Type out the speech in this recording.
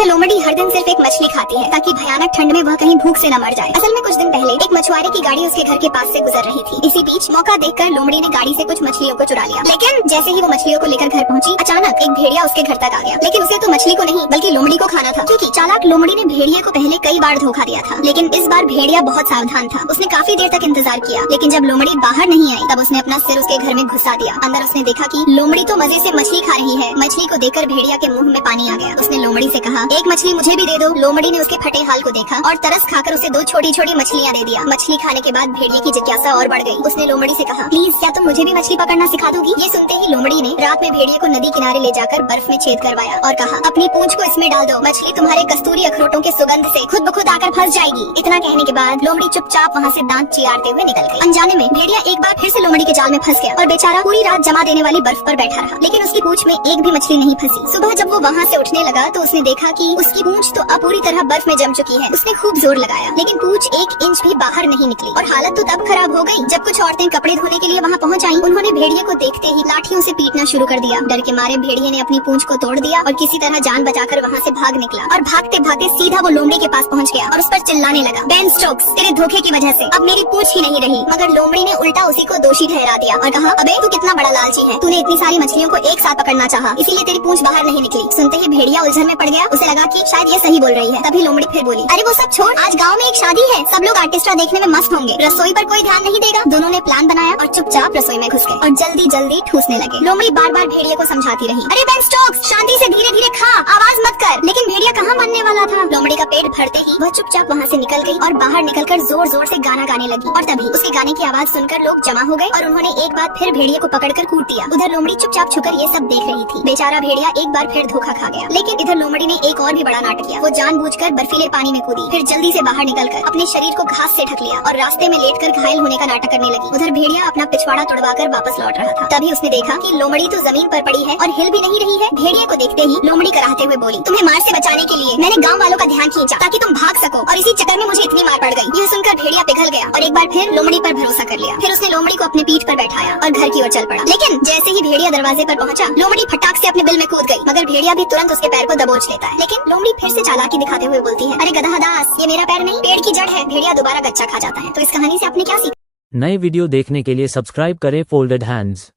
यह लोमड़ी हर दिन सिर्फ एक मछली खाती है ताकि भयानक ठंड में वह कहीं भूख से न मर जाए। असल में कुछ दिन पहले एक मछुआरे की गाड़ी उसके घर के पास से गुजर रही थी। इसी बीच मौका देखकर लोमड़ी ने गाड़ी से कुछ मछलियों को चुरा लिया। लेकिन जैसे ही वो मछलियों को लेकर घर पहुंची, अचानक एक भेड़िया उसके घर तक आ गया। लेकिन उसे तो मछली को नहीं बल्कि लोमड़ी को खाना था, क्योंकि चालाक लोमड़ी ने भेड़िया को पहले कई बार धोखा दिया था। लेकिन इस बार भेड़िया बहुत सावधान था। उसने काफी देर तक इंतजार किया, लेकिन जब लोमड़ी बाहर नहीं आई तब उसने अपना सिर उसके घर में घुसा दिया। अंदर उसने देखा कि लोमड़ी तो मजे से मछली खा रही है। मछली को देखकर भेड़िया के मुंह में पानी आ गया। उसने लोमड़ी से कहा, एक मछली मुझे भी दे दो। लोमड़ी ने उसके फटे हाल को देखा और तरस खाकर उसे दो छोटी छोटी मछलियाँ दे दिया। मछली खाने के बाद भेड़िए की जिज्ञासा और बढ़ गई। उसने लोमड़ी से कहा, प्लीज क्या तुम मुझे भी मछली पकड़ना सिखा दोगी? ये सुनते ही लोमड़ी ने रात में भेड़िए को नदी किनारे ले जाकर बर्फ में छेद करवाया और कहा, अपनी पूंछ को इसमें डाल दो, मछली तुम्हारे कस्तूरी अखरोटों के सुगंध से खुद ब खुद आकर फंस जाएगी। इतना कहने के बाद लोमड़ी चुपचाप वहाँ से दांत चियारते हुए निकल गई। अनजाने में भेड़िया एक बार फिर से लोमड़ी के जाल में फंस गया और बेचारा पूरी रात जमा देने वाली बर्फ पर बैठा रहा, लेकिन उसकी पूंछ में एक भी मछली नहीं फंसी। सुबह जब वो वहाँ से उठने लगा तो उसने देखा कि उसकी पूंछ तो अब पूरी तरह बर्फ में जम चुकी है। उसने खूब जोर लगाया, लेकिन पूंछ एक इंच भी बाहर नहीं निकली और हालत तो तब खराब हो गई जब कुछ औरतें कपड़े धोने के लिए वहाँ पहुँच आईं। उन्होंने भेड़िए को देखते ही लाठियों से पीटना शुरू कर दिया। डर के मारे भेड़िए ने अपनी पूंछ को तोड़ दिया और किसी तरह जान बचाकर वहाँ से भाग निकला और भागते भागते सीधा वो लोमड़ी के पास पहुँच गया और उस पर चिल्लाने लगा, बेन स्टोक्स, तेरे धोखे की वजह से अब मेरी पूंछ ही नहीं रही। मगर लोमड़ी ने उल्टा उसी को दोषी ठहरा दिया और कहा, अबे तू कितना बड़ा लालची है, तूने इतनी सारी मछलियों को एक साथ पकड़ना चाहा, इसीलिए तेरी पूंछ बाहर नहीं निकली। सुनते ही भेड़िया उलझन में पड़ गया। उसे लगा कि शायद ये सही बोल रही है। तभी लोमड़ी फिर बोली, अरे वो सब छोड़, आज गाँव में एक शादी है, सब लोग आर्टिस्ट्रा देखने में मस्त होंगे, रसोई पर कोई ध्यान नहीं देगा। दोनों ने प्लान बनाया और चुपचाप रसोई में घुस गए और जल्दी जल्दी ठूसने लगे। लोमड़ी बार बार भेड़िए को समझाती रही, अरे बेन स्टोक्स, शांति से धीरे धीरे खा, आवाज मत कर। लेकिन भेड़िया कहाँ मानने वाला था। लोमड़ी का पेट भरते ही वह चुपचाप वहाँ से निकल गई और बाहर निकलकर जोर जोर से गाना गाने लगी। और तभी उसके गाने की आवाज सुनकर लोग जमा हो गए और उन्होंने एक बार फिर भेड़िए को पकड़कर कूट दिया। उधर लोमड़ी चुपचाप छुकर ये सब देख रही थी। बेचारा भेड़िया एक बार फिर धोखा खा गया। लेकिन इधर लोमड़ी ने एक और भी बड़ा नाटक किया। वो जानबूझकर बर्फीले पानी में कूदी, फिर जल्दी से बाहर निकलकर अपने शरीर को घास से ढक लिया और रास्ते में लेटकर घायल होने का नाटक करने लगी। उधर भेड़िया अपना पिछवाड़ा तोड़वाकर वापस लौट रहा था। तभी उसने देखा कि लोमड़ी तो जमीन पर पड़ी है और हिल भी नहीं रही है। भेड़िए को देखते ही लोमड़ी कराहते हुए बोली, तुम्हें मार से बचाने के लिए मैंने गाँव वालों का ध्यान खींचा ताकि तुम भाग सको, और इसी चक्कर में मुझे इतनी मार पड़ गई। यह सुनकर भेड़िया पिघल गया और एक बार फिर लोमड़ी पर भरोसा कर लिया। फिर उसने लोमड़ी को अपने पीठ पर बैठाया और घर की ओर चल पड़ा। लेकिन जैसे ही भेड़िया दरवाजे पर पहुंचा, लोमड़ी फटाक से अपने बिल में कूद गई। मगर भेड़िया भी तुरंत उसके पैर को दबोच लेता है। लेकिन लोमड़ी फिर से चालाकी दिखाते हुए बोलती है, अरे गधा दास, ये मेरा पैर नहीं, पेड़ की जड़ है। भेड़िया दोबारा गच्चा खा जाता है। तो इस कहानी से आपने क्या सीखा? नए वीडियो देखने के लिए सब्सक्राइब करें फोल्डेड हैंड्स।